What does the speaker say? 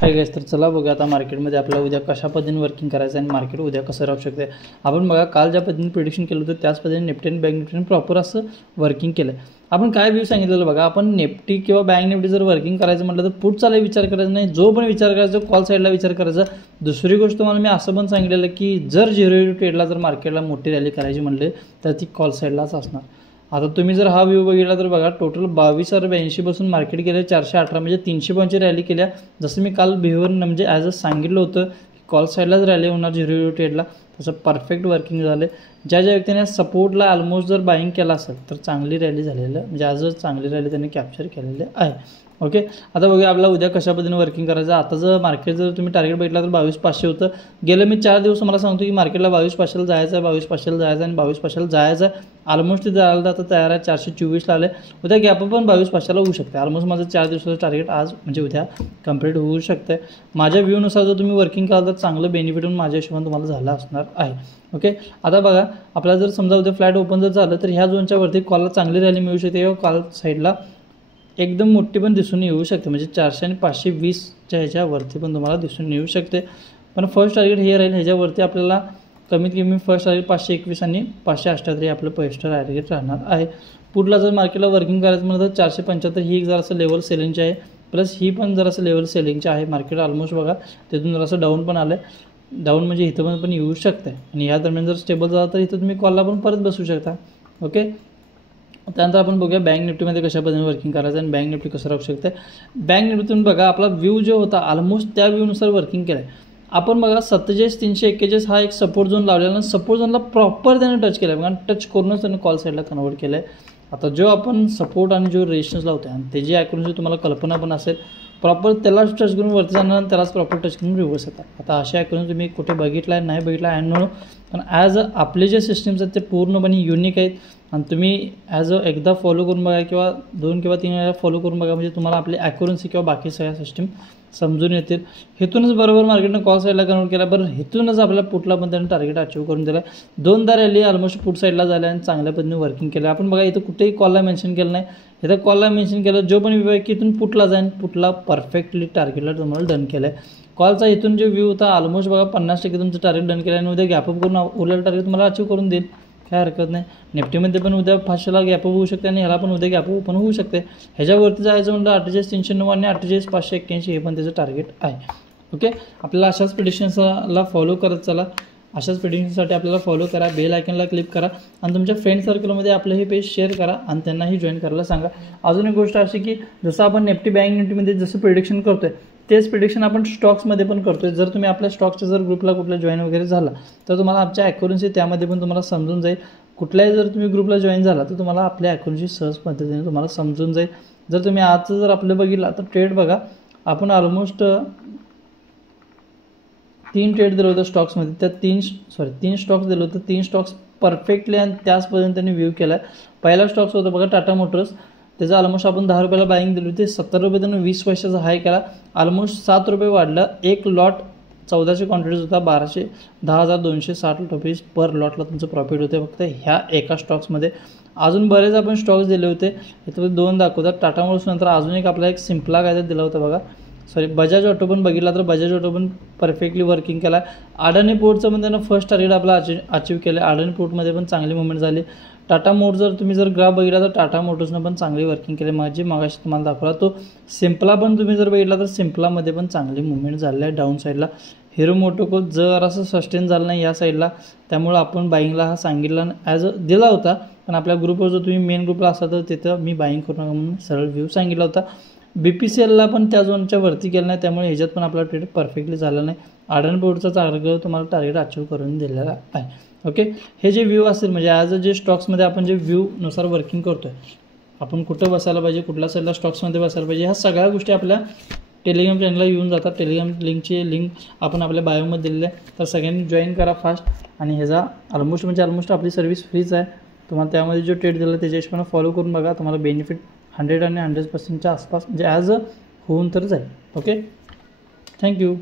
Hi guys, तर चला बघूया आता मार्केटमध्ये आपल्याला उद्या कशा पद्धतीने वर्किंग करायचं आणि मार्केट उद्या कसं राहू शकते. आपण बघा काल ज्या पद्धतीने प्रिडिक्शन केलं होतं त्याच पद्धतीने निफ्टी आणि बँक निफ्टीने प्रॉपर असं वर्किंग केलं. आपण काय व्ह्यू सांगितलेलं बघा, आपण निफ्टी किंवा बँक निफ्टी जर वर्किंग करायचं म्हटलं तर पुढचाला विचार करायचा नाही, जो पण विचार करायचा कॉल साईडला विचार करायचा. दुसरी गोष्ट तुम्हाला मी असं पण सांगितलेलं की जर 0 ट्रेडला जर मार्केटला मोठी रॅली करायची म्हणले तर ती कॉल साईडलाच असणार. आता तुम्ही जर हा व्ह्यू बघितला तर बघा टोटल 2282 पासून मार्केट गेले 418 म्हणजे 300 पॉईंटची रॅली केल्या. जसं मी काल बिहेवियर म्हणजे ॲज अ सांगितलं होतं की कॉल साईडलाच रॅली होणार 0 ट्रेडला, तसं परफेक्ट वर्किंग झालं. ज्या व्यक्तीने सपोर्टला ऑलमोस्ट जर बाईंग केला असेल तर चांगली रॅली झालेलं म्हणजे ॲज अ चांगली रॅली त्यांनी कॅप्चर केलेले आहे. ओके, आता बघूया आपल्याला उद्या कशा पद्धतीने वर्किंग करायचं. आता जर मार्केट जर तुम्ही टार्गेट बघितला तर 22,500 होतं. गेलं मी 4 दिवस मला सांगतो की मार्केटला 22,500 जायचं आहे, 22,500 जायचं आणि 22,500 जायचं आहे. ऑलमोस्ट ते जायला आता तयार आहे. 424ला आले. उद्या गॅप पण 22,500 होऊ शकते. ऑलमोस्ट माझं 4 दिवसाचं टार्गेट आज म्हणजे उद्या कंप्लीट होऊ शकते. माझ्या व्ह्यूनुसार जर तुम्ही वर्किंग कराल तर चांगलं बेनिफिट होऊन माझ्या हिशोबाने तुम्हाला झालं असणार आहे. ओके, आता बघा आपल्याला जर समजा उद्या फ्लॅट ओपन जर झालं तर ह्या झोनच्या वरती कॉलला चांगली रॅली मिळू शकते किंवा कॉल साईडला एकदम मोठी पण दिसून येऊ शकते. म्हणजे 400 आणि 520च्या ह्याच्यावरती पण तुम्हाला दिसून येऊ शकते. पण फर्स्ट टार्गेट हे राहील, ह्याच्यावरती आपल्याला कमीत कमी फर्स्ट टार्गेट 521 आणि 578 आपलं फर्स्ट टार्गेट राहणार आहे. पुढला जर मार्केटला वर्किंग करायचं म्हणलं तर 475 ही एक जरासं लेवल सेलिंगची आहे, प्लस ही पण जरासं लेवल सेलिंगची आहे. मार्केट ऑलमोस्ट बघा तिथून जरासं डाऊन पण आलं आहे. डाऊन म्हणजे इथं पण येऊ शकते आणि या दरम्यान जर स्टेबल झाला तर इथं तुम्ही कॉलला पण परत बसू शकता. ओके, त्यानंतर आपण बघूया बँक निफ्टीमध्ये कशा पद्धतीने वर्किंग करायचं आणि बँक निफ्टी कसं राहू शकते. बँक निफ्टीतून बघा आपला व्ह्यू जो होता ऑलमोस्ट त्या व्ह्यूनुसार वर्किंग केलं आहे. आपण बघा 47,341 हा एक सपोर्ट झोन लावलेला आणि सपोर्ट झोनला प्रॉपर त्याने टच केला आहे. कारण टच करूनच त्याने कॉल साईडला कन्वर्ट केलं आहे. आता जो आपण सपोर्ट आणि जो रेजिस्टन्स लावतो आणि त्याची ॲक्युरन्सी तुम्हाला कल्पना पण असेल, प्रॉपर त्यालाच टच करून वरती जाणार आणि त्यालाच प्रॉपर टच करून रिव्हर्स येतात. आता अशा ॲक्युरन्सी तुम्ही कुठे बघितला आहे नाही बघितला आहे म्हणून, पण ॲज अ आपले जे सिस्टम्स आहेत ते पूर्णपणे युनिक आहेत आणि तुम्ही ॲज अ एकदा फॉलो करून बघा किंवा 2 किंवा 3 वेळा फॉलो करून बघा म्हणजे तुम्हाला आपली ॲक्युरन्सी किंवा बाकी सगळ्या सिस्टम समजून येतील. हेतूनच बरोबर मार्केटनं कॉल साईडला कन्वर्ट केला. बरं हेतूनच आपल्याला पुटला पण त्यानं टार्गेट अचीव करून दिला. 2दा रॅली ऑलमोस्ट पुट साईडला झाल्या आणि चांगल्या पद्धतीने वर्किंग केलं. आपण बघा इथं कुठेही कॉलला मेन्शन केलं नाही, इथं कॉलला मेन्शन केलं. जो पण विभाग की इथून पुटला जाईल पुटला परफेक्टली टार्गेटला तुम्हाला डन केलं आहे. कॉलचा इथून जो व्ह्यू होता ऑलमोस्ट बघा 50% तुमचं टार्गेट डन केलं आणि उद्या गॅपअप करून उरलेलं टार्गेट तुम्हाला अचीव करून देईल. काय हरकत नाही. निफ्टीमध्ये पण उद्या 500ला गॅपअप होऊ शकते आणि ह्याला पण उद्या गॅपअप ओपन होऊ शकते. ह्याच्यावरती जायचं म्हणलं 48,309 आणि 48,581 हे पण त्याचं टार्गेट आहे. ओके, आपल्याला अशाच प्रेडिक्शन्सला फॉलो करत चला. अशाच प्रेडिक्शनसाठी आपल्याला फॉलो करा, बेल आयकनला क्लिक करा आणि तुमच्या फ्रेंड सर्कलमध्ये आपलं हे पेज शेअर करा आणि त्यांनाही जॉईन करायला सांगा. अजून एक गोष्ट अशी की जसं आपण निफ्टी बँक निफ्टीमध्ये जसं प्रेडिक्शन करतो आहे तेच प्रिडिक्शन आपण स्टॉक्समध्ये पण करतो आहे. जर तुम्ही आपल्या स्टॉक्सच्या जर ग्रुपला कुठल्या जॉईन वगैरे झाला तर तुम्हाला आमच्या ॲक्युरन्सी त्यामध्ये पण तुम्हाला समजून जाईल. कुठल्याही जर तुम्ही ग्रुपला जॉईन झाला तर तुम्हाला आपल्या ॲक्युरन्सी सहज पद्धतीने तुम्हाला समजून जाईल. जर तुम्ही आजचं जर आपलं बघितलं तर ट्रेड बघा आपण ऑलमोस्ट 3 ट्रेड दिलं होतं स्टॉक्समध्ये. त्या 3 स्टॉक्स दिलं होतं. 3 स्टॉक्स परफेक्टली आणि त्याच पद्धतीने त्यांनी व्ह्यू केला आहे. पहिला स्टॉक्स होता बघा टाटा मोटर्स, त्याचं ऑलमोस्ट आपण 10 रुपयाला बाईंग दिली होती. 70 रुपये त्यानं 20 पैशाचा हाय केला. ऑलमोस्ट 7 रुपये वाढलं. एक लॉट 1400 क्वांटिटीज होता. 10,260 रुपीज पर लॉटला तुमचं प्रॉफिट होते फक्त ह्या एका स्टॉक्समध्ये. अजून बरेच आपण स्टॉक्स दिले होते, इथं 2 दाखवतात. टाटा मोटर्स नंतर अजून एक आपला एक सिम्पला कायदा दिला होता बघा, बजाज ऑटो पण बघितला तर बजाज ऑटो पण परफेक्टली वर्किंग केला आहे. अडाणी पोर्टचं पण त्यानं फर्स्ट टार्गेट आपला अचीव केलं. अडाणी पोर्टमध्ये पण चांगली मुवमेंट झाली. टाटा मोटर जर तुम्ही जर ग्राफ बघितला तर टाटा मोटर्सनं पण चांगली वर्किंग केली. मागाशी तुम्हाला दाखवला तो सिम्पला पण तुम्ही जर बघितला तर सिम्पलामध्ये पण चांगली मुवमेंट झाली आहे डाऊन साईडला. हिरो मोटोको जर असं सस्टेन झालं नाही या साईडला, त्यामुळं आपण बाईंगला हा सांगितला ॲज अ दिला होता. पण आपल्या ग्रुपवर जर तुम्ही मेन ग्रुपला असा तर तिथं मी बाईंग करू नका म्हणून सरळ व्ह्यू सांगितला होता. BPCLला पण त्या झोनच्या वरती केलं नाही, त्यामुळे ह्याच्यात पण आपला ट्रेड परफेक्टली झाला नाही. अडाणी पोर्टचा टार्गेट तुम्हाला टार्गेट अचीव करून दिलेला आहे. ओके, हे जे व्ह्यू असेल म्हणजे ॲज अ जे स्टॉक्समध्ये आपण जे व्ह्यूनुसार वर्किंग करतो आहे, आपण कुठं बसायला पाहिजे, कुठल्या साईडला स्टॉक्समध्ये बसायला पाहिजे, ह्या सगळ्या गोष्टी आपल्या टेलिग्राम चॅनलला येऊन जातात. टेलिग्राम लिंकची लिंक आपण आपल्या बायोमध्ये दिलेली आहे, तर सगळ्यांनी जॉईन करा फास्ट. आणि ह्याचा ऑलमोस्ट आपली सर्व्हिस फ्रीच आहे. तुम्हाला त्यामध्ये जो ट्रेड दिला त्याच्या हिशोबाने फॉलो करून बघा, तुम्हाला बेनिफिट 100 आणि 100% आसपास म्हणजे ॲज अ होऊन तर जाईल. Okay, thank you.